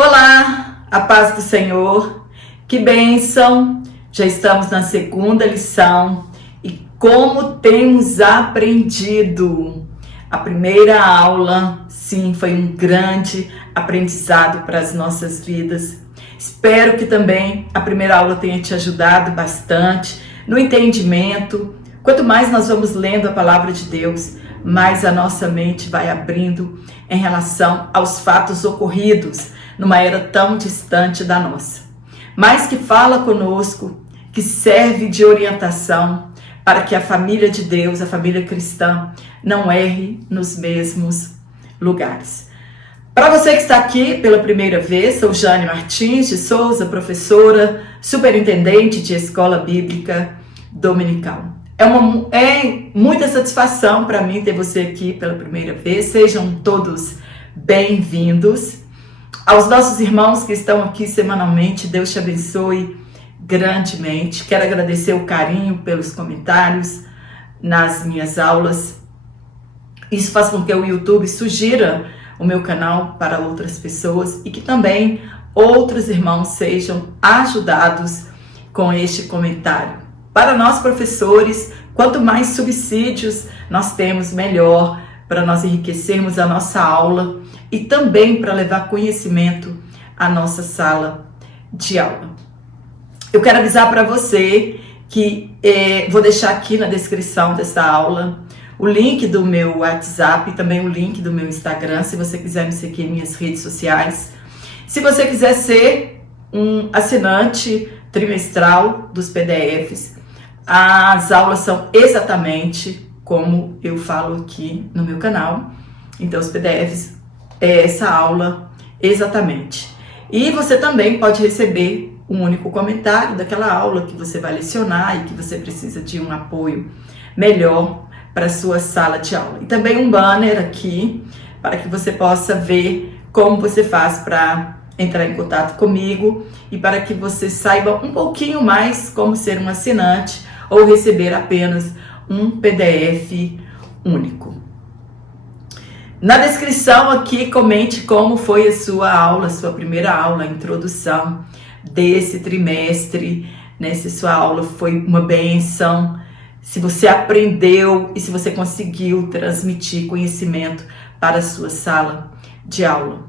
Olá, a paz do Senhor, que bênção! Já estamos na segunda lição e como temos aprendido. A primeira aula, sim, foi um grande aprendizado para as nossas vidas. Espero que também a primeira aula tenha te ajudado bastante no entendimento. Quanto mais nós vamos lendo a palavra de Deus, mais a nossa mente vai abrindo em relação aos fatos ocorridos numa era tão distante da nossa. Mas que fala conosco, que serve de orientação para que a família de Deus, a família cristã, não erre nos mesmos lugares. Para você que está aqui pela primeira vez, sou Jane Martins de Souza, professora, superintendente de Escola Bíblica Dominical. É muita satisfação para mim ter você aqui pela primeira vez. Sejam todos bem-vindos. Aos nossos irmãos que estão aqui semanalmente, Deus te abençoe grandemente. Quero agradecer o carinho pelos comentários nas minhas aulas. Isso faz com que o YouTube sugira o meu canal para outras pessoas e que também outros irmãos sejam ajudados com este comentário. Para nós professores, quanto mais subsídios nós temos, melhor para nós enriquecermos a nossa aula e também para levar conhecimento à nossa sala de aula. Eu quero avisar para você que vou deixar aqui na descrição dessa aula o link do meu WhatsApp e também o link do meu Instagram, se você quiser me seguir em minhas redes sociais. Se você quiser ser um assinante trimestral dos PDFs, as aulas são exatamente como eu falo aqui no meu canal. Então, os PDFs é essa aula exatamente. E você também pode receber um único comentário daquela aula que você vai lecionar e que você precisa de um apoio melhor para a sua sala de aula. E também um banner aqui para que você possa ver como você faz para entrar em contato comigo e para que você saiba um pouquinho mais como ser um assinante ou receber apenas um PDF único. Na descrição aqui, comente como foi a sua aula, a sua primeira aula, a introdução desse trimestre, né? Se sua aula foi uma bênção, se você aprendeu e se você conseguiu transmitir conhecimento para a sua sala de aula.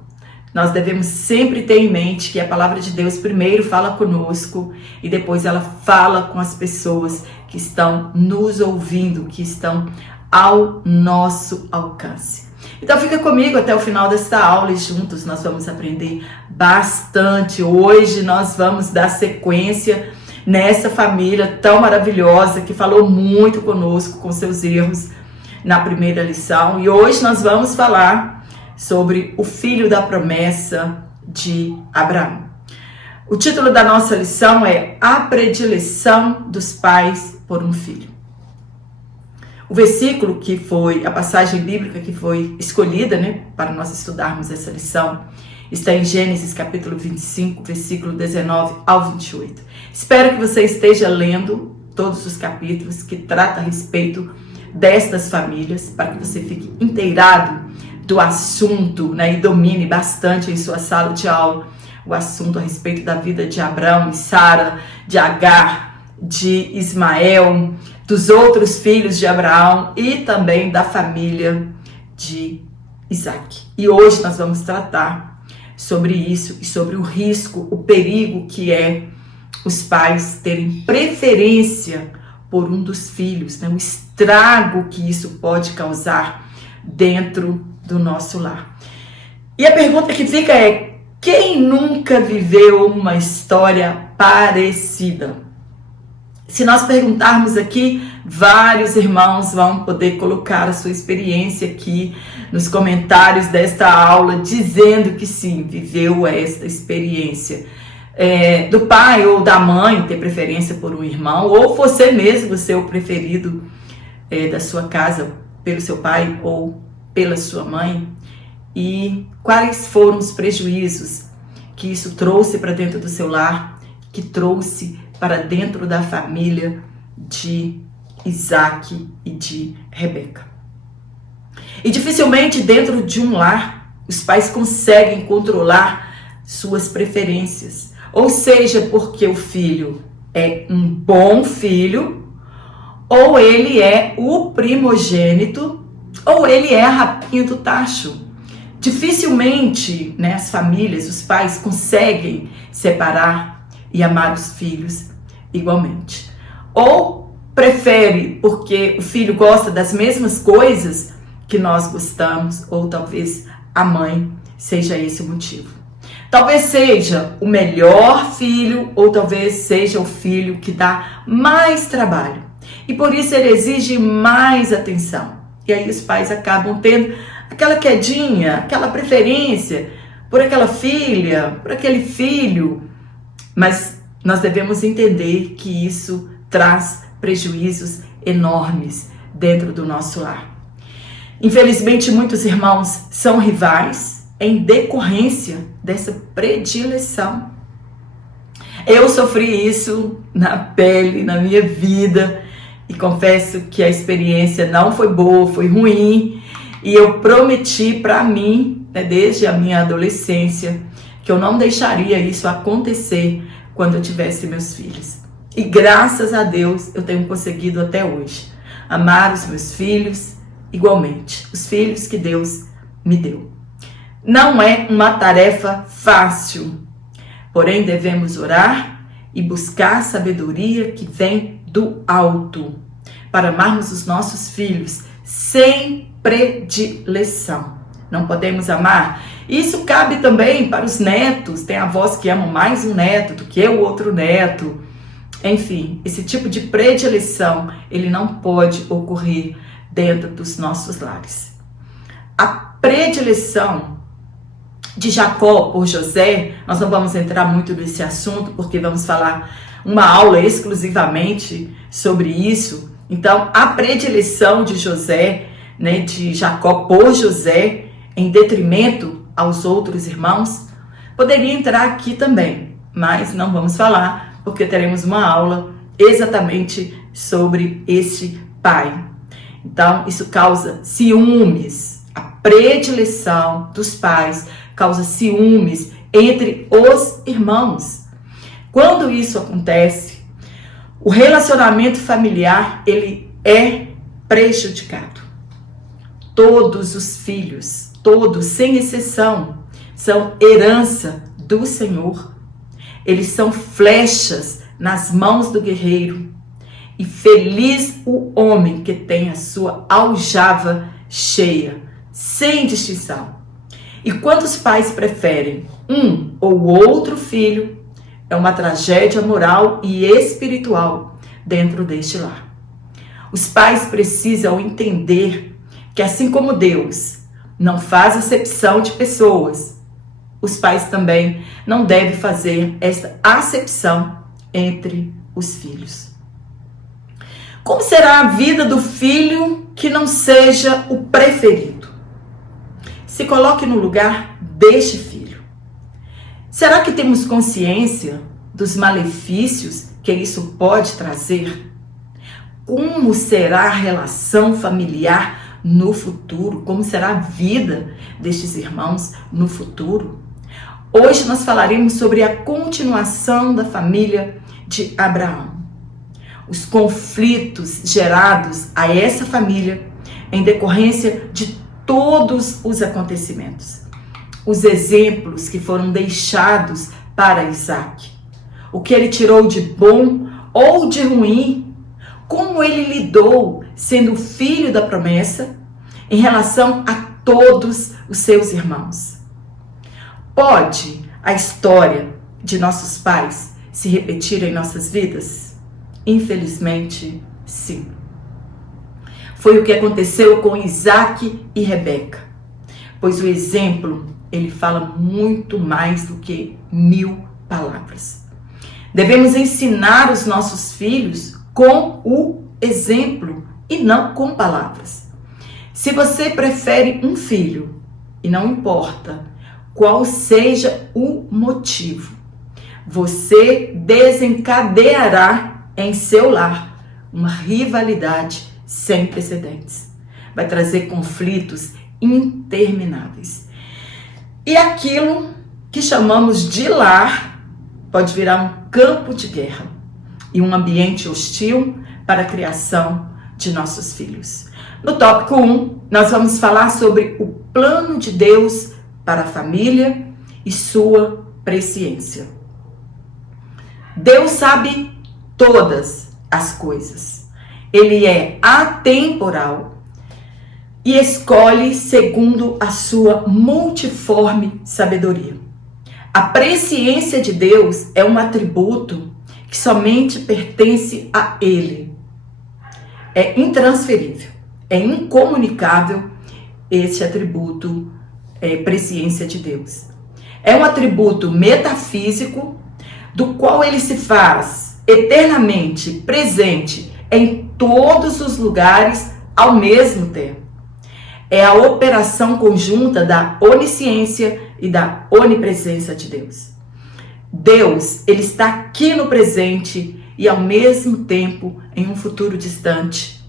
Nós devemos sempre ter em mente que a palavra de Deus primeiro fala conosco e depois ela fala com as pessoas que estão nos ouvindo, que estão ao nosso alcance. Então fica comigo até o final desta aula e juntos nós vamos aprender bastante. Hoje nós vamos dar sequência nessa família tão maravilhosa que falou muito conosco com seus erros na primeira lição. E hoje nós vamos falar sobre o filho da promessa de Abraão. O título da nossa lição é A Predileção dos Pais por um Filho. O versículo que foi, a passagem bíblica que foi escolhida, né, para nós estudarmos essa lição, está em Gênesis capítulo 25, versículo 19 ao 28. Espero que você esteja lendo todos os capítulos que tratam a respeito destas famílias, para que você fique inteirado do assunto, né, e domine bastante em sua sala de aula o assunto a respeito da vida de Abraão e Sara, de Agar, de Ismael, dos outros filhos de Abraão e também da família de Isaac. E hoje nós vamos tratar sobre isso e sobre o risco, o perigo que é os pais terem preferência por um dos filhos, né? O estrago que isso pode causar dentro do nosso lar. E a pergunta que fica é: quem nunca viveu uma história parecida? Se nós perguntarmos aqui, vários irmãos vão poder colocar a sua experiência aqui nos comentários desta aula, dizendo que sim, viveu esta experiência. Do pai ou da mãe ter preferência por um irmão, ou você mesmo ser o preferido da sua casa pelo seu pai ou pela sua mãe, e quais foram os prejuízos que isso trouxe para dentro do seu lar, que trouxe para dentro da família de Isaac e de Rebeca. E dificilmente dentro de um lar os pais conseguem controlar suas preferências. Ou seja, porque o filho é um bom filho, ou ele é o primogênito, ou ele é a rainha do tacho. Dificilmente, né, as famílias, os pais conseguem separar e amar os filhos igualmente. Ou prefere porque o filho gosta das mesmas coisas que nós gostamos, ou talvez a mãe seja esse o motivo. Talvez seja o melhor filho, ou talvez seja o filho que dá mais trabalho. E por isso ele exige mais atenção. E aí os pais acabam tendo aquela quedinha, aquela preferência por aquela filha, por aquele filho. Mas nós devemos entender que isso traz prejuízos enormes dentro do nosso lar. Infelizmente, muitos irmãos são rivais em decorrência dessa predileção. Eu sofri isso na pele, na minha vida, e confesso que a experiência não foi boa, foi ruim, e eu prometi para mim, né, desde a minha adolescência, que eu não deixaria isso acontecer quando eu tivesse meus filhos. E graças a Deus eu tenho conseguido até hoje amar os meus filhos igualmente, os filhos que Deus me deu. Não é uma tarefa fácil, porém devemos orar e buscar sabedoria que vem do alto, para amarmos os nossos filhos sem predileção. Não podemos amar. Isso cabe também para os netos. Tem avós que amam mais um neto do que o outro neto. Enfim, esse tipo de predileção, ele não pode ocorrer dentro dos nossos lares. A predileção de Jacó por José, nós não vamos entrar muito nesse assunto, porque vamos falar uma aula exclusivamente sobre isso. Então, a predileção de José, né, de Jacó por José, em detrimento aos outros irmãos, poderia entrar aqui também, mas não vamos falar, porque teremos uma aula exatamente sobre este pai. Então, isso causa ciúmes. A predileção dos pais causa ciúmes entre os irmãos. Quando isso acontece, o relacionamento familiar, ele é prejudicado. Todos os filhos, todos, sem exceção, são herança do Senhor. Eles são flechas nas mãos do guerreiro. E feliz o homem que tem a sua aljava cheia, sem distinção. E quando os pais preferem um ou outro filho, é uma tragédia moral e espiritual dentro deste lar. Os pais precisam entender que, assim como Deus não faz acepção de pessoas, os pais também não devem fazer esta acepção entre os filhos. Como será a vida do filho que não seja o preferido? Se coloque no lugar deste filho. Será que temos consciência dos malefícios que isso pode trazer? Como será a relação familiar no futuro? Como será a vida destes irmãos no futuro? Hoje nós falaremos sobre a continuação da família de Abraão. Os conflitos gerados a essa família em decorrência de todos os acontecimentos. Os exemplos que foram deixados para Isaac. O que ele tirou de bom ou de ruim. Como ele lidou sendo filho da promessa em relação a todos os seus irmãos. Pode a história de nossos pais se repetir em nossas vidas? Infelizmente, sim. Foi o que aconteceu com Isaac e Rebeca, pois o exemplo, ele fala muito mais do que 1000 palavras. Devemos ensinar os nossos filhos com o exemplo e não com palavras. Se você prefere um filho, e não importa qual seja o motivo, você desencadeará em seu lar uma rivalidade sem precedentes. Vai trazer conflitos intermináveis. E aquilo que chamamos de lar pode virar um campo de guerra e um ambiente hostil para a criação de nossos filhos. No tópico 1, nós vamos falar sobre o plano de Deus para a família e sua presciência. Deus sabe todas as coisas. Ele é atemporal e escolhe segundo a sua multiforme sabedoria. A presciência de Deus é um atributo que somente pertence a Ele. É intransferível, é incomunicável esse atributo, presciência de Deus. É um atributo metafísico do qual Ele se faz eternamente presente em todos os lugares ao mesmo tempo. É a operação conjunta da onisciência e da onipresença de Deus. Deus, Ele está aqui no presente e ao mesmo tempo em um futuro distante.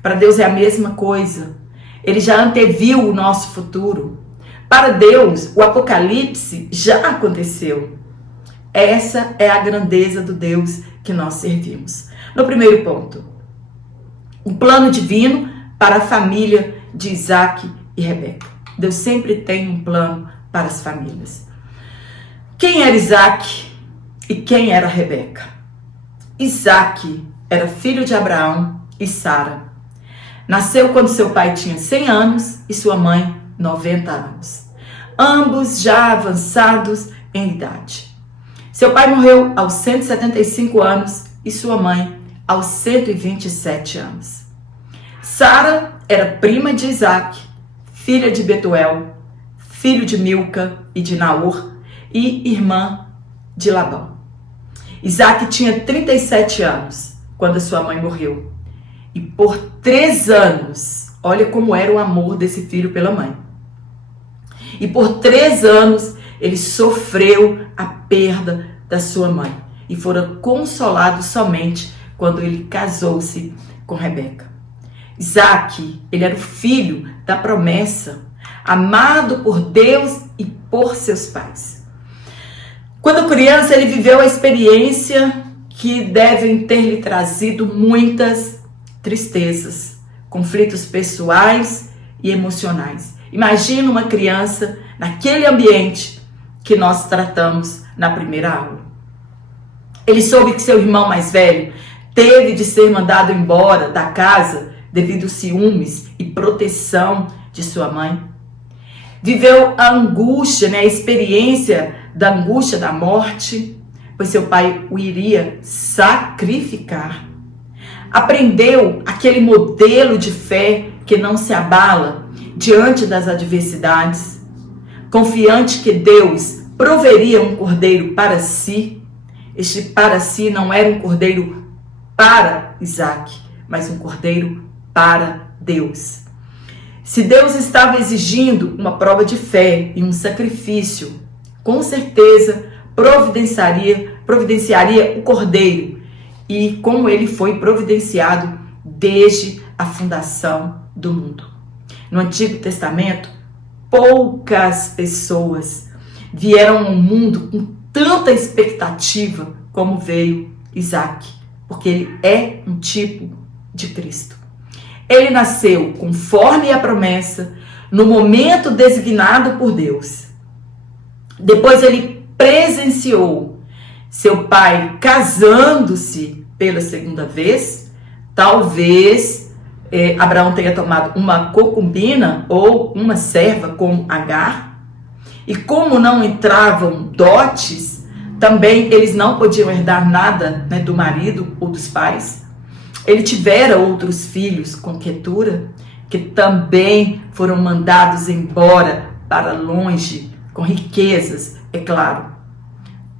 Para Deus é a mesma coisa. Ele já anteviu o nosso futuro. Para Deus, o Apocalipse já aconteceu. Essa é a grandeza do Deus que nós servimos. No primeiro ponto, um plano divino para a família de Isaac e Rebeca. Deus sempre tem um plano para as famílias. Quem era Isaac e quem era Rebeca? Isaac era filho de Abraão e Sara. Nasceu quando seu pai tinha 100 anos e sua mãe 90 anos. Ambos já avançados em idade. Seu pai morreu aos 175 anos e sua mãe aos 127 anos. Sara era prima de Isaac, filha de Betuel, filho de Milca e de Naor e irmã de Labão. Isaac tinha 37 anos quando sua mãe morreu. E por 3 anos, olha como era o amor desse filho pela mãe. E por 3 anos ele sofreu a perda da sua mãe. E fora consolado somente quando ele casou-se com Rebeca. Isaac, ele era o filho da promessa, amado por Deus e por seus pais. Quando criança, ele viveu a experiência que devem ter lhe trazido muitas tristezas, conflitos pessoais e emocionais. Imagina uma criança naquele ambiente que nós tratamos na primeira aula. Ele soube que seu irmão mais velho teve de ser mandado embora da casa devido aos ciúmes e proteção de sua mãe. Viveu a angústia, a experiência da angústia da morte, pois seu pai o iria sacrificar. Aprendeu aquele modelo de fé que não se abala diante das adversidades, confiante que Deus proveria um cordeiro para si. Este para si não era um cordeiro para Isaac, mas um cordeiro para Deus. Se Deus estava exigindo uma prova de fé e um sacrifício, com certeza providenciaria o cordeiro, e como ele foi providenciado desde a fundação do mundo. No Antigo Testamento, poucas pessoas vieram ao mundo com tanta expectativa como veio Isaac, porque ele é um tipo de Cristo. Ele nasceu conforme a promessa, no momento designado por Deus. Depois ele presenciou seu pai casando-se pela segunda vez. Talvez Abraão tenha tomado uma concubina ou uma serva como Agar. E como não entravam dotes, também eles não podiam herdar nada, do marido ou dos pais. Ele tivera outros filhos com Quetura, que também foram mandados embora para longe, com riquezas, é claro.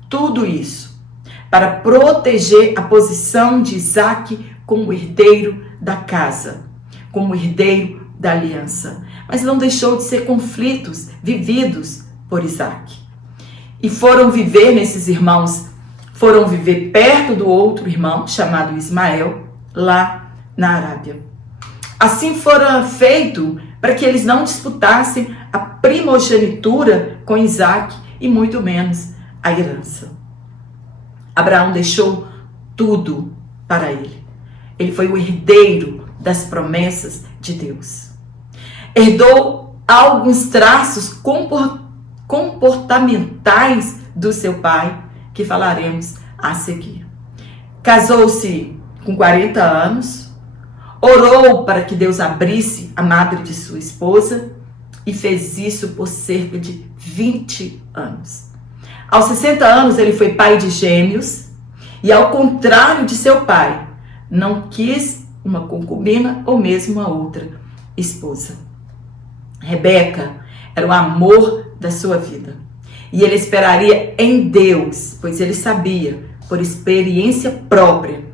Tudo isso para proteger a posição de Isaac como herdeiro da casa, como herdeiro da aliança. Mas não deixou de ser conflitos vividos por Isaac. E foram viver perto do outro irmão, chamado Ismael, lá na Arábia. Assim fora feito para que eles não disputassem a primogenitura com Isaac e muito menos a herança. Abraão deixou tudo para ele. Ele foi o herdeiro das promessas de Deus. Herdou alguns traços comportamentais do seu pai, que falaremos a seguir. Casou-se com 40 anos, orou para que Deus abrisse a madre de sua esposa e fez isso por cerca de 20 anos. Aos 60 anos ele foi pai de gêmeos e, ao contrário de seu pai, não quis uma concubina ou mesmo uma outra esposa. Rebeca era o amor da sua vida e ele esperaria em Deus, pois ele sabia, por experiência própria,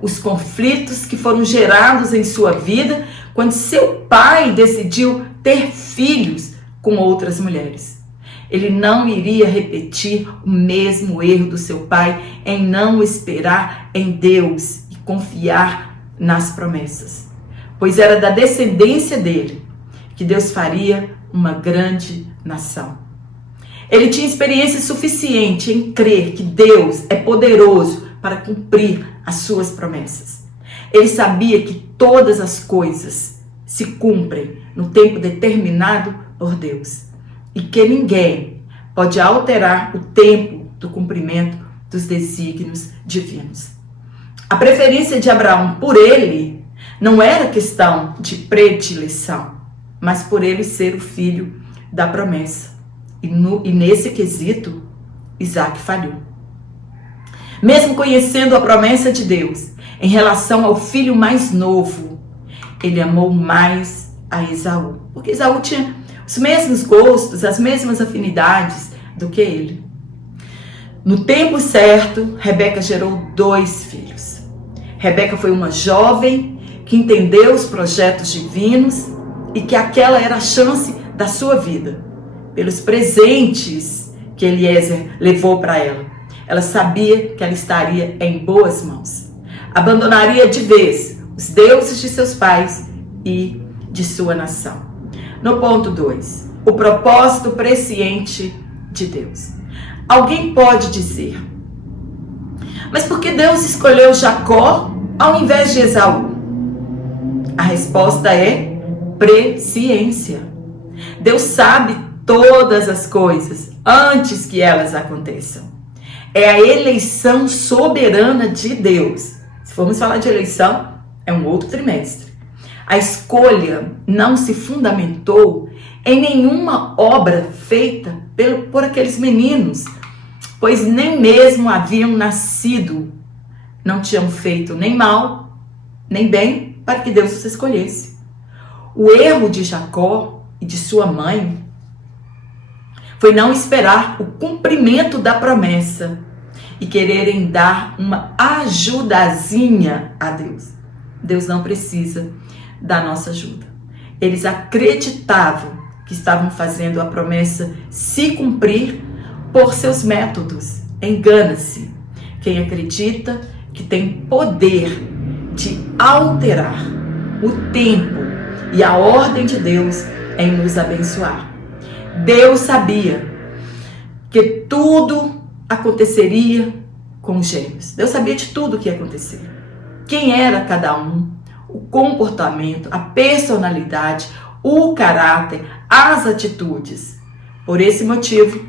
os conflitos que foram gerados em sua vida quando seu pai decidiu ter filhos com outras mulheres. Ele não iria repetir o mesmo erro do seu pai em não esperar em Deus e confiar nas promessas, pois era da descendência dele que Deus faria uma grande nação. Ele tinha experiência suficiente em crer que Deus é poderoso para cumprir as suas promessas. Ele sabia que todas as coisas se cumprem no tempo determinado por Deus e que ninguém pode alterar o tempo do cumprimento dos desígnios divinos. A preferência de Abraão por ele não era questão de predileção, mas por ele ser o filho da promessa. E nesse quesito, Isaac falhou. Mesmo conhecendo a promessa de Deus em relação ao filho mais novo, ele amou mais a Esaú, porque Esaú tinha os mesmos gostos, as mesmas afinidades do que ele. No tempo certo, Rebeca gerou 2 filhos. Rebeca foi uma jovem que entendeu os projetos divinos e que aquela era a chance da sua vida. Pelos presentes que Eliezer levou para ela, ela sabia que ela estaria em boas mãos. Abandonaria de vez os deuses de seus pais e de sua nação. No ponto 2, o propósito presciente de Deus. Alguém pode dizer: mas por que Deus escolheu Jacó ao invés de Esaú? A resposta é presciência. Deus sabe todas as coisas antes que elas aconteçam. É a eleição soberana de Deus. Se formos falar de eleição, é um outro trimestre. A escolha não se fundamentou em nenhuma obra feita por aqueles meninos, pois nem mesmo haviam nascido, não tinham feito nem mal, nem bem, para que Deus os escolhesse. O erro de Jacó e de sua mãe foi não esperar o cumprimento da promessa e quererem dar uma ajudazinha a Deus. Deus não precisa da nossa ajuda. Eles acreditavam que estavam fazendo a promessa se cumprir por seus métodos. Engana-se quem acredita que tem poder de alterar o tempo e a ordem de Deus em nos abençoar. Deus sabia que tudo aconteceria com os gêmeos. Deus sabia de tudo o que ia acontecer. Quem era cada um, o comportamento, a personalidade, o caráter, as atitudes. Por esse motivo,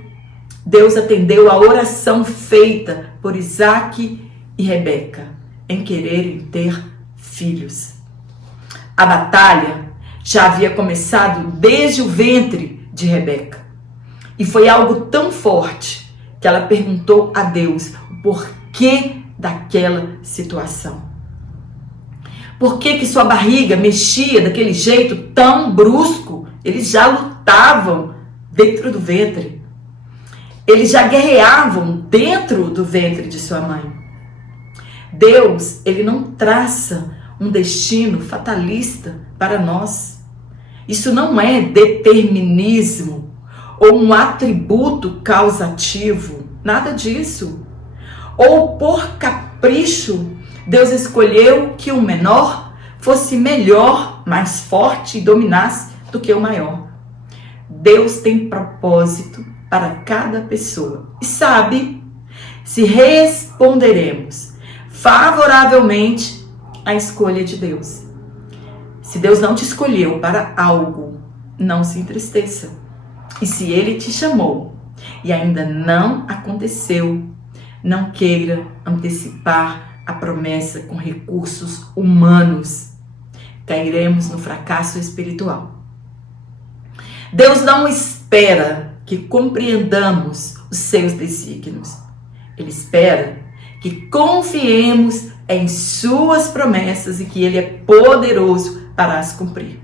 Deus atendeu a oração feita por Isaac e Rebeca em quererem ter filhos. A batalha já havia começado desde o ventre de Rebeca. E foi algo tão forte que ela perguntou a Deus o porquê daquela situação. Por que sua barriga mexia daquele jeito tão brusco? Eles já lutavam dentro do ventre. Eles já guerreavam dentro do ventre de sua mãe. Deus, ele não traça um destino fatalista para nós. Isso não é determinismo ou um atributo causativo, nada disso. Ou por capricho, Deus escolheu que o menor fosse melhor, mais forte e dominasse do que o maior. Deus tem propósito para cada pessoa e sabe se responderemos favoravelmente à escolha de Deus. Se Deus não te escolheu para algo, não se entristeça. E se Ele te chamou e ainda não aconteceu, não queira antecipar a promessa com recursos humanos. Cairemos no fracasso espiritual. Deus não espera que compreendamos os seus desígnios. Ele espera que confiemos em suas promessas e que Ele é poderoso para as cumprir.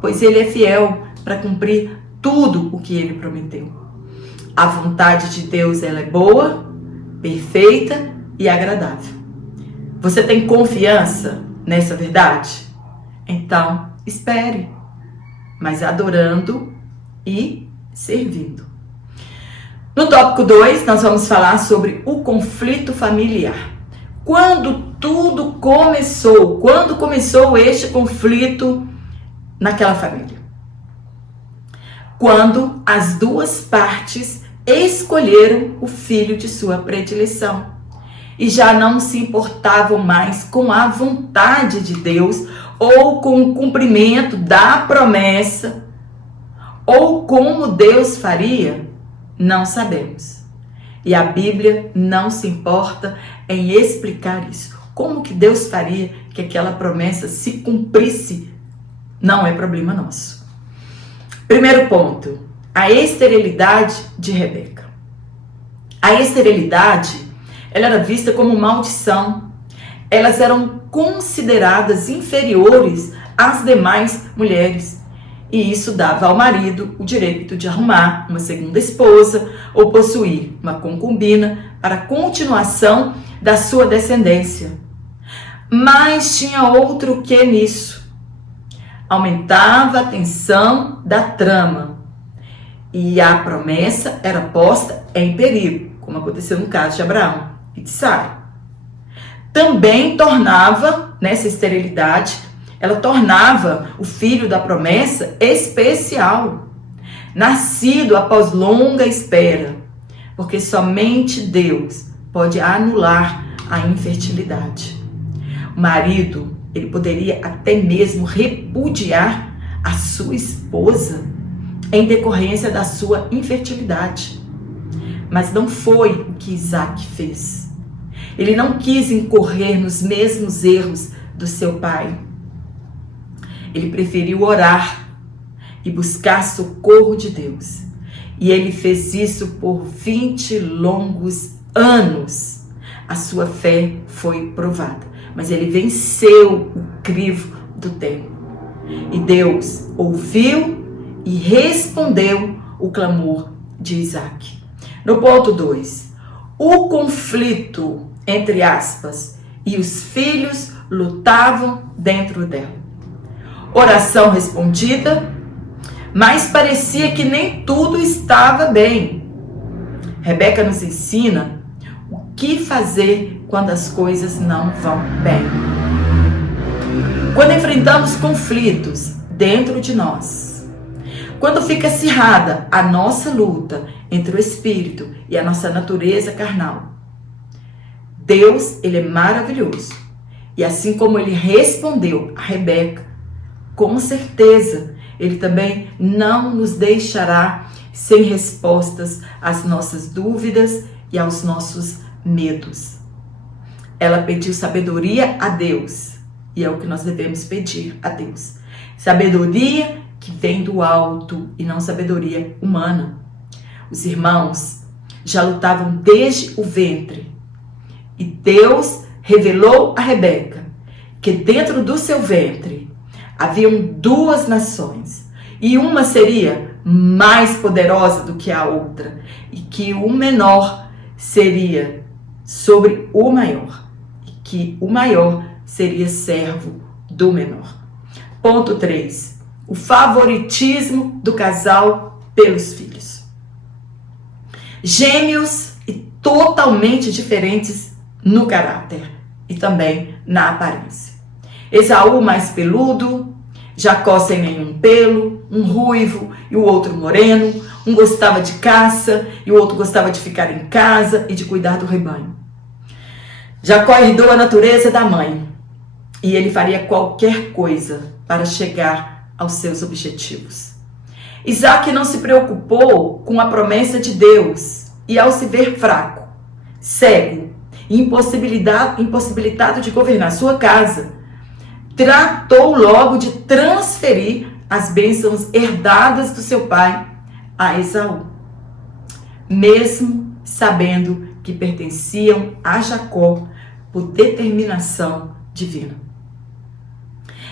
Pois Ele é fiel para cumprir tudo o que Ele prometeu. A vontade de Deus, ela é boa, perfeita e agradável. Você tem confiança nessa verdade? Então, espere, mas adorando e servindo. No tópico 2, nós vamos falar sobre o conflito familiar. Quando tudo começou? Quando começou este conflito naquela família? Quando as duas partes escolheram o filho de sua predileção e já não se importavam mais com a vontade de Deus ou com o cumprimento da promessa ou como Deus faria, não sabemos. E a Bíblia não se importa em explicar isso. Como que Deus faria que aquela promessa se cumprisse? Não é problema nosso. Primeiro ponto, a esterilidade de Rebeca. A esterilidade, ela era vista como maldição. Elas eram consideradas inferiores às demais mulheres. E isso dava ao marido o direito de arrumar uma segunda esposa ou possuir uma concubina para a continuação da sua descendência. Mas tinha outro que nisso. Aumentava a tensão da trama e a promessa era posta em perigo, como aconteceu no caso de Abraão e de Sara. Também tornava, nessa esterilidade, ela tornava o filho da promessa especial, nascido após longa espera, porque somente Deus pode anular a infertilidade. O marido, ele poderia até mesmo repudiar a sua esposa em decorrência da sua infertilidade. Mas não foi o que Isaac fez. Ele não quis incorrer nos mesmos erros do seu pai. Ele preferiu orar e buscar socorro de Deus. E ele fez isso por 20 longos anos. A sua fé foi provada, mas ele venceu o crivo do tempo. E Deus ouviu e respondeu o clamor de Isaac. No ponto 2, o conflito, entre aspas, e os filhos lutavam dentro dela. Oração respondida, mas parecia que nem tudo estava bem. Rebeca nos ensina o que fazer quando as coisas não vão bem. Quando enfrentamos conflitos dentro de nós, quando fica acirrada a nossa luta entre o espírito e a nossa natureza carnal, Deus, ele é maravilhoso. E assim como ele respondeu a Rebeca, com certeza, ele também não nos deixará sem respostas às nossas dúvidas e aos nossos medos. Ela pediu sabedoria a Deus, e é o que nós devemos pedir a Deus. Sabedoria que vem do alto e não sabedoria humana. Os irmãos já lutavam desde o ventre, e Deus revelou a Rebeca que dentro do seu ventre haviam duas nações, e uma seria mais poderosa do que a outra, e que o menor seria sobre o maior, e que o maior seria servo do menor. Ponto 3. O favoritismo do casal pelos filhos. Gêmeos e totalmente diferentes no caráter e também na aparência. Esaú mais peludo, Jacó sem nenhum pelo, um ruivo e o outro moreno. Um gostava de caça e o outro gostava de ficar em casa e de cuidar do rebanho. Jacó herdou a natureza da mãe e ele faria qualquer coisa para chegar aos seus objetivos. Isaac não se preocupou com a promessa de Deus e, ao se ver fraco, cego e impossibilitado de governar sua casa, tratou logo de transferir as bênçãos herdadas do seu pai a Esaú, mesmo sabendo que pertenciam a Jacó por determinação divina.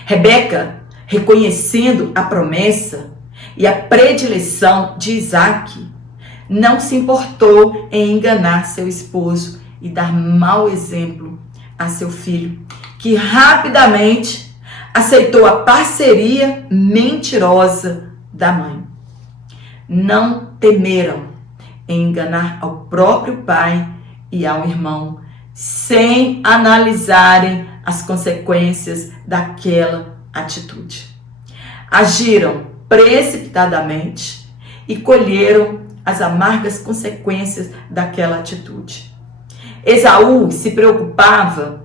Rebeca, reconhecendo a promessa e a predileção de Isaac, não se importou em enganar seu esposo e dar mau exemplo a seu filho, que rapidamente aceitou a parceria mentirosa da mãe. Não temeram em enganar ao próprio pai e ao irmão, sem analisarem as consequências daquela atitude. Agiram precipitadamente e colheram as amargas consequências daquela atitude. Esaú se preocupava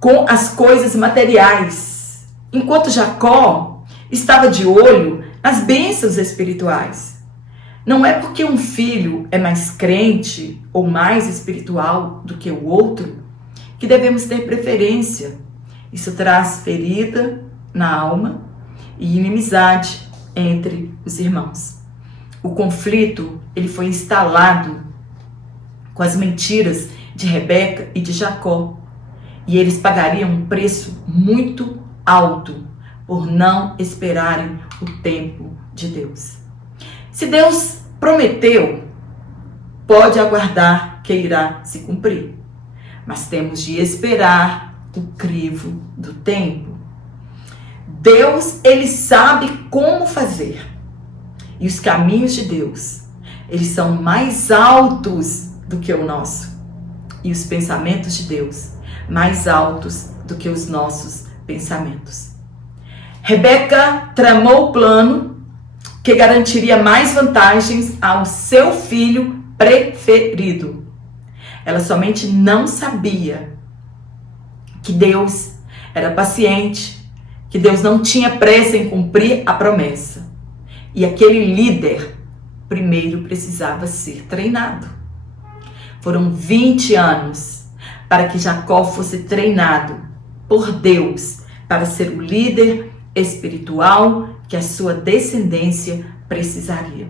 com as coisas materiais, enquanto Jacó estava de olho nas bênçãos espirituais. Não é porque um filho é mais crente ou mais espiritual do que o outro que devemos ter preferência. Isso traz ferida na alma e inimizade entre os irmãos. O conflito, ele foi instalado com as mentiras de Rebeca e de Jacó, e eles pagariam um preço muito alto por não esperarem o tempo de Deus. Se Deus prometeu, pode aguardar que irá se cumprir, mas temos de esperar o crivo do tempo. Deus, ele sabe como fazer, e os caminhos de Deus, eles são mais altos do que o nosso, e os pensamentos de Deus mais altos do que os nossos pensamentos. Rebeca tramou o plano que garantiria mais vantagens ao seu filho preferido. Ela somente não sabia que Deus era paciente, que Deus não tinha pressa em cumprir a promessa. E aquele líder primeiro precisava ser treinado. Foram 20 anos para que Jacó fosse treinado por Deus para ser o líder espiritual que a sua descendência precisaria.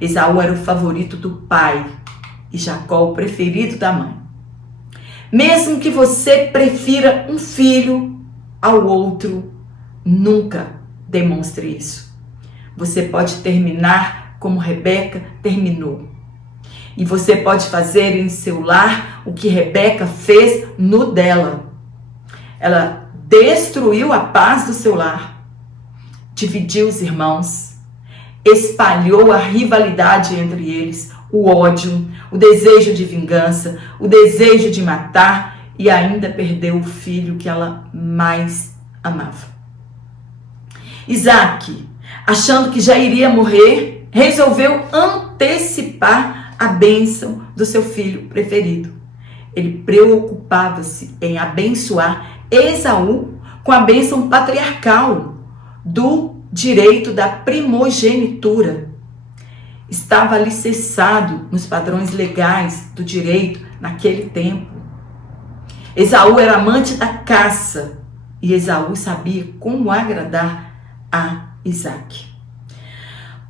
Esaú era o favorito do pai e Jacó o preferido da mãe. Mesmo que você prefira um filho ao outro, nunca demonstre isso. Você pode terminar como Rebeca terminou. E você pode fazer em seu lar o que Rebeca fez no dela. Ela destruiu a paz do seu lar, dividiu os irmãos, espalhou a rivalidade entre eles, o ódio, o desejo de vingança, o desejo de matar e ainda perdeu o filho que ela mais amava. Isaac, achando que já iria morrer, resolveu antecipar a bênção do seu filho preferido. Ele preocupava-se em abençoar Esaú com a bênção patriarcal do direito da primogenitura. Estava alicerçado nos padrões legais do direito naquele tempo. Esaú era amante da caça e Esaú sabia como agradar a Isaac.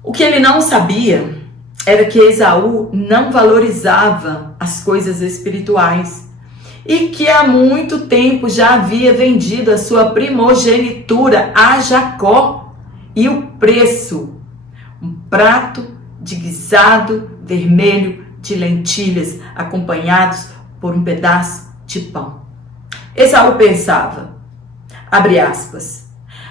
O que ele não sabia era que Esaú não valorizava as coisas espirituais e que há muito tempo já havia vendido a sua primogenitura a Jacó e o preço, um prato de guisado vermelho de lentilhas acompanhados por um pedaço de pão. Esaú pensava, abre aspas,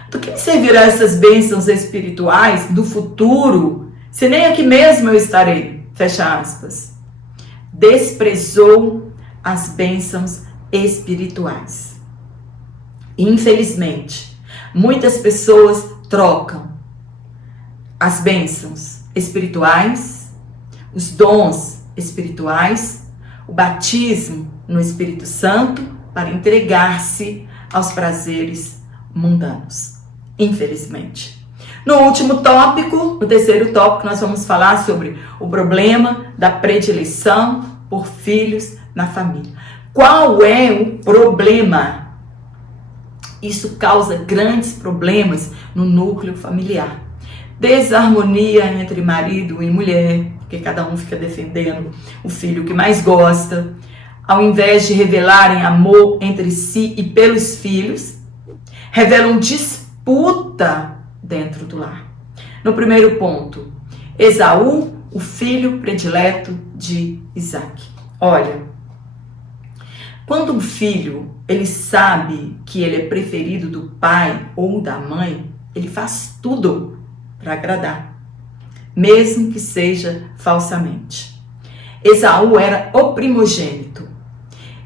do que me servirão essas bênçãos espirituais no futuro, se nem aqui mesmo eu estarei? Fecha aspas. Desprezou as bênçãos espirituais. Infelizmente, muitas pessoas trocam as bênçãos espirituais, os dons espirituais, o batismo no Espírito Santo para entregar-se aos prazeres mundanos, infelizmente. No último tópico, no terceiro tópico, nós vamos falar sobre o problema da predileção por filhos na família. Qual é o problema? Isso causa grandes problemas no núcleo familiar. Desarmonia entre marido e mulher, porque cada um fica defendendo o filho que mais gosta. Ao invés de revelarem amor entre si e pelos filhos, revelam disputa dentro do lar. No primeiro ponto, Esaú, o filho predileto de Isaac. Olha, quando um filho, ele sabe que ele é preferido do pai ou da mãe, ele faz tudo para agradar, mesmo que seja falsamente. Esaú era o primogênito,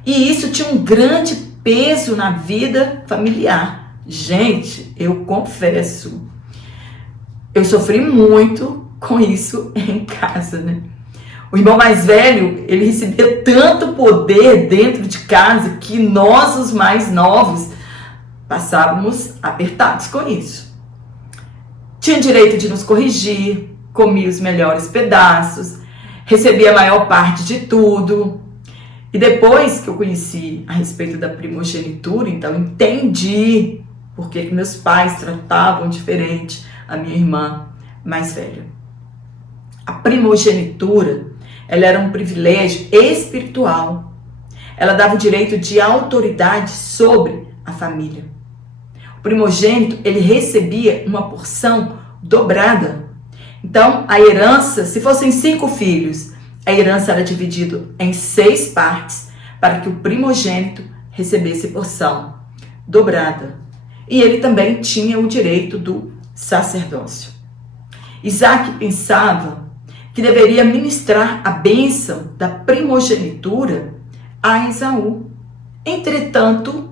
e isso tinha um grande peso na vida familiar. Gente, eu confesso, eu sofri muito com isso em casa, né? O irmão mais velho, ele recebia tanto poder dentro de casa que nós, os mais novos, passávamos apertados com isso. Tinha direito de nos corrigir, comia os melhores pedaços, recebia a maior parte de tudo. E depois que eu conheci a respeito da primogenitura, então entendi por que meus pais tratavam diferente a minha irmã mais velha. A primogenitura, ela era um privilégio espiritual. Ela dava o direito de autoridade sobre a família. O primogênito, ele recebia uma porção dobrada. Então, a herança, se fossem 5 filhos, a herança era dividida em 6 partes para que o primogênito recebesse porção dobrada. E ele também tinha o direito do sacerdócio. Isaac pensava que deveria ministrar a bênção da primogenitura a Esaú. Entretanto,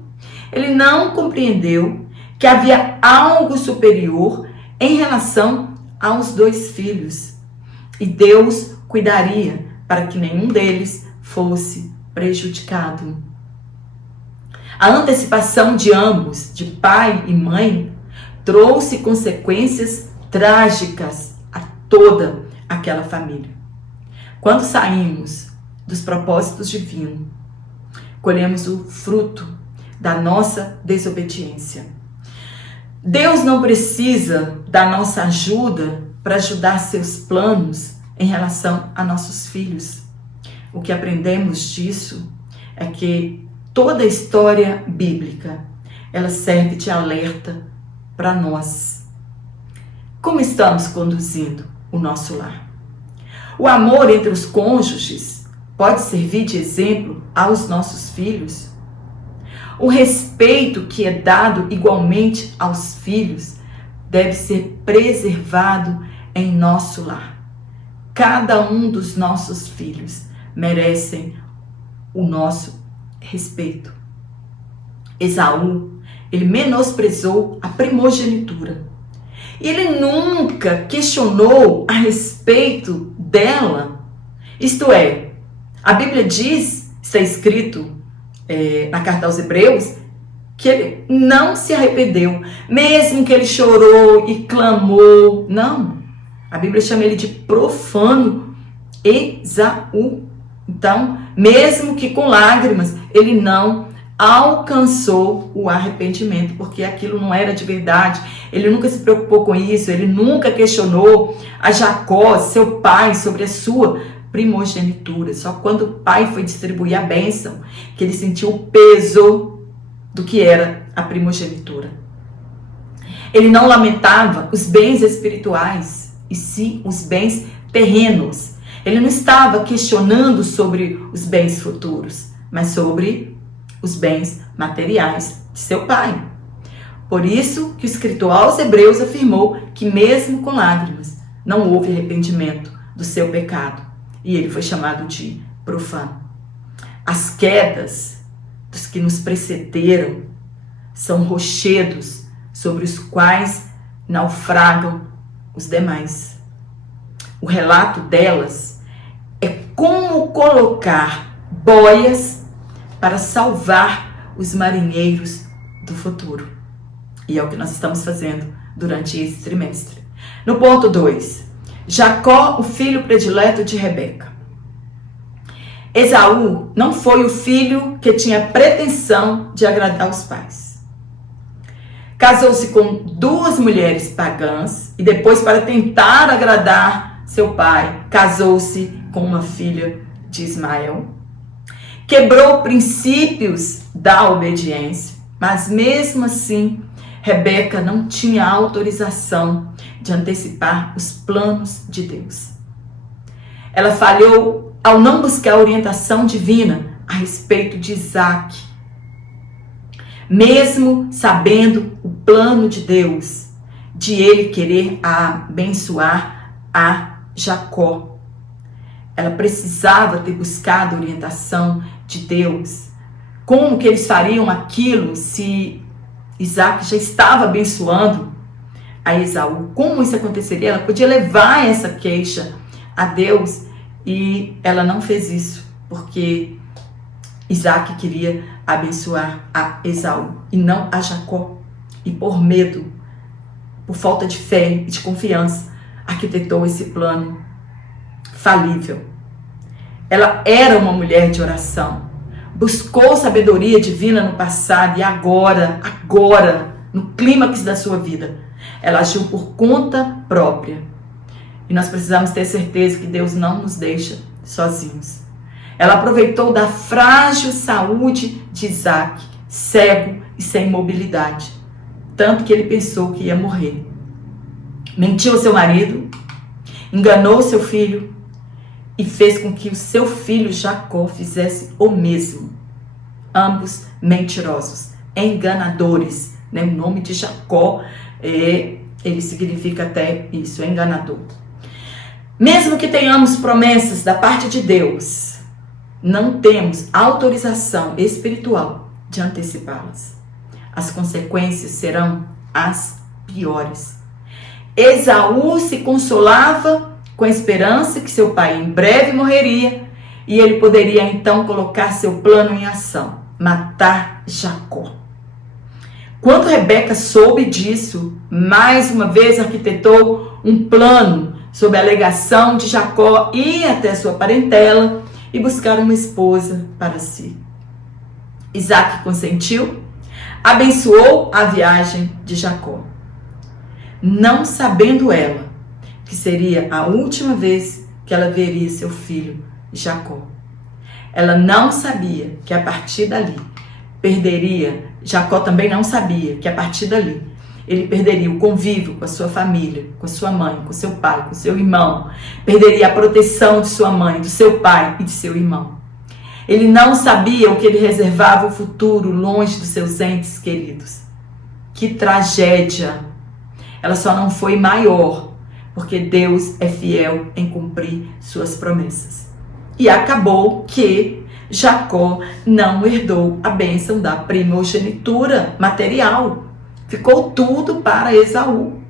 ele não compreendeu que havia algo superior em relação aos 2 filhos. E Deus cuidaria para que nenhum deles fosse prejudicado. A antecipação de ambos, de pai e mãe, trouxe consequências trágicas a toda aquela família. Quando saímos dos propósitos divinos, colhemos o fruto da nossa desobediência. Deus não precisa da nossa ajuda para ajudar seus planos em relação a nossos filhos. O que aprendemos disso é que toda a história bíblica, ela serve de alerta para nós. Como estamos conduzindo o nosso lar? O amor entre os cônjuges pode servir de exemplo aos nossos filhos? O respeito que é dado igualmente aos filhos deve ser preservado em nosso lar. Cada um dos nossos filhos merecem o nosso respeito. Esaú, ele menosprezou a primogenitura. Ele nunca questionou a respeito dela. Isto é, a Bíblia diz, está escrito na carta aos Hebreus, que ele não se arrependeu, mesmo que ele chorou e clamou. Não, a Bíblia chama ele de profano Esaú. Então, mesmo que com lágrimas, ele não alcançou o arrependimento, porque aquilo não era de verdade. Ele nunca se preocupou com isso, ele nunca questionou a Jacó, seu pai, sobre a sua primogenitura. Só quando o pai foi distribuir a bênção que ele sentiu o peso do que era a primogenitura. Ele não lamentava os bens espirituais, e sim os bens terrenos. Ele não estava questionando sobre os bens futuros, mas sobre os bens materiais de seu pai. Por isso que o escritor aos Hebreus afirmou que mesmo com lágrimas não houve arrependimento do seu pecado, e ele foi chamado de profano. As quedas dos que nos precederam são rochedos sobre os quais naufragam os demais. O relato delas é como colocar boias para salvar os marinheiros do futuro. E é o que nós estamos fazendo durante esse trimestre. No ponto 2, Jacó, o filho predileto de Rebeca. Esaú não foi o filho que tinha pretensão de agradar os pais. Casou-se com 2 mulheres pagãs e depois, para tentar agradar seu pai, casou-se com uma filha de Ismael. Quebrou princípios da obediência, mas mesmo assim, Rebeca não tinha autorização de antecipar os planos de Deus. Ela falhou ao não buscar orientação divina a respeito de Isaac. Mesmo sabendo o plano de Deus, de ele querer abençoar a Jacó, ela precisava ter buscado a orientação de Deus. Como que eles fariam aquilo se Isaac já estava abençoando a Esaú? Como isso aconteceria? Ela podia levar essa queixa a Deus e ela não fez isso, porque Isaac queria abençoar a Esaú e não a Jacó. E por medo, por falta de fé e de confiança, arquitetou esse plano falível. Ela era uma mulher de oração, buscou sabedoria divina no passado e agora, no clímax da sua vida, ela agiu por conta própria. E nós precisamos ter certeza que Deus não nos deixa sozinhos. Ela aproveitou da frágil saúde de Isaac, cego e sem mobilidade, tanto que ele pensou que ia morrer. Mentiu ao seu marido, enganou seu filho e fez com que o seu filho Jacó fizesse o mesmo. Ambos mentirosos, enganadores. O nome de Jacó, ele significa até isso, enganador. Mesmo que tenhamos promessas da parte de Deus, não temos autorização espiritual de antecipá-las. As consequências serão as piores. Esaú se consolava com a esperança que seu pai em breve morreria e ele poderia então colocar seu plano em ação, matar Jacó. Quando Rebeca soube disso, mais uma vez arquitetou um plano sob a alegação de Jacó ir até sua parentela e buscar uma esposa para si. Isaac consentiu, abençoou a viagem de Jacó, não sabendo ela que seria a última vez que ela veria seu filho Jacó. Ela não sabia que a partir dali perderia, Jacó também não sabia que a partir dali ele perderia o convívio com a sua família, com a sua mãe, com seu pai, com seu irmão. Perderia a proteção de sua mãe, do seu pai e de seu irmão. Ele não sabia o que ele reservava o futuro longe dos seus entes queridos. Que tragédia! Ela só não foi maior, porque Deus é fiel em cumprir suas promessas. E acabou que Jacó não herdou a bênção da primogenitura material. Ficou tudo para Esaú.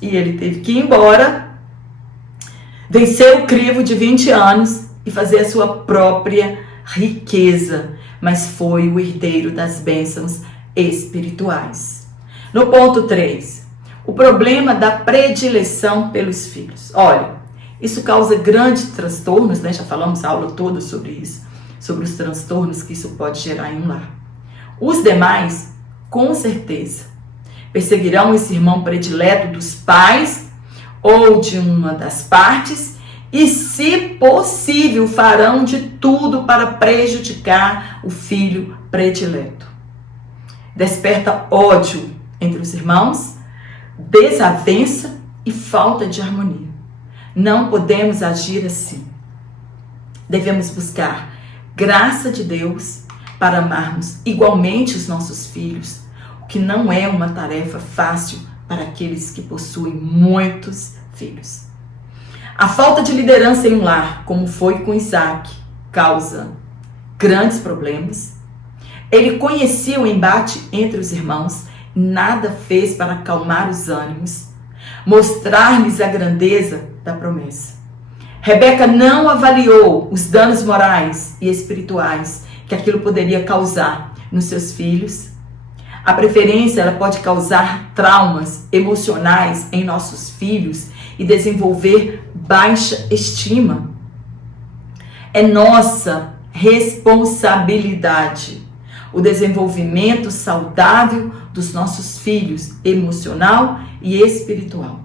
E ele teve que ir embora, vencer o crivo de 20 anos e fazer a sua própria riqueza. Mas foi o herdeiro das bênçãos espirituais. No ponto 3, o problema da predileção pelos filhos. Olha, isso causa grandes transtornos, né? Já falamos a aula toda sobre isso, sobre os transtornos que isso pode gerar em um lar. Os demais, com certeza, perseguirão esse irmão predileto dos pais ou de uma das partes e, se possível, farão de tudo para prejudicar o filho predileto. Desperta ódio entre os irmãos, desavença e falta de harmonia. Não podemos agir assim. Devemos buscar graça de Deus para amarmos igualmente os nossos filhos, o que não é uma tarefa fácil para aqueles que possuem muitos filhos. A falta de liderança em um lar, como foi com Isaac, causa grandes problemas. Ele conhecia o embate entre os irmãos, nada fez para acalmar os ânimos. mostrar-lhes a grandeza da promessa. Rebeca não avaliou os danos morais e espirituais que aquilo poderia causar nos seus filhos. A preferência, ela pode causar traumas emocionais em nossos filhos e desenvolver baixa estima. É nossa responsabilidade o desenvolvimento saudável dos nossos filhos, emocional e espiritual.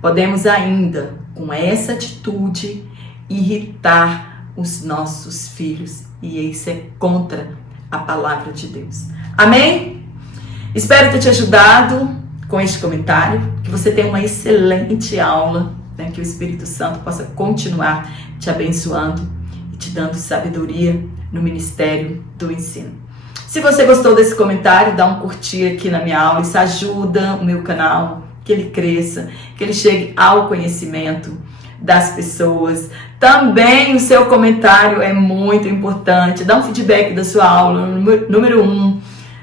Podemos ainda, com essa atitude, irritar os nossos filhos, e isso é contra a palavra de Deus. Amém? Espero ter te ajudado com este comentário, que você tenha uma excelente aula, né? Que o Espírito Santo possa continuar te abençoando e te dando sabedoria no ministério do ensino. Se você gostou desse comentário, dá um curtir aqui na minha aula, isso ajuda o meu canal, que ele cresça, que ele chegue ao conhecimento das pessoas. Também o seu comentário é muito importante. Dá um feedback da sua aula, número 1.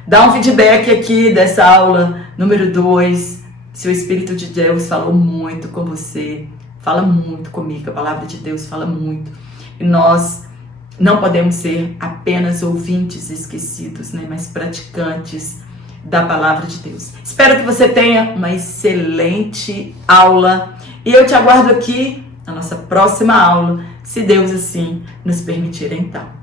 Dá um feedback aqui dessa aula, número 2. Se o Espírito de Deus falou muito com você, fala muito comigo, a palavra de Deus fala muito. E nós não podemos ser apenas ouvintes esquecidos, né? Mas praticantes da palavra de Deus. Espero que você tenha uma excelente aula e eu te aguardo aqui na nossa próxima aula, se Deus assim nos permitir então.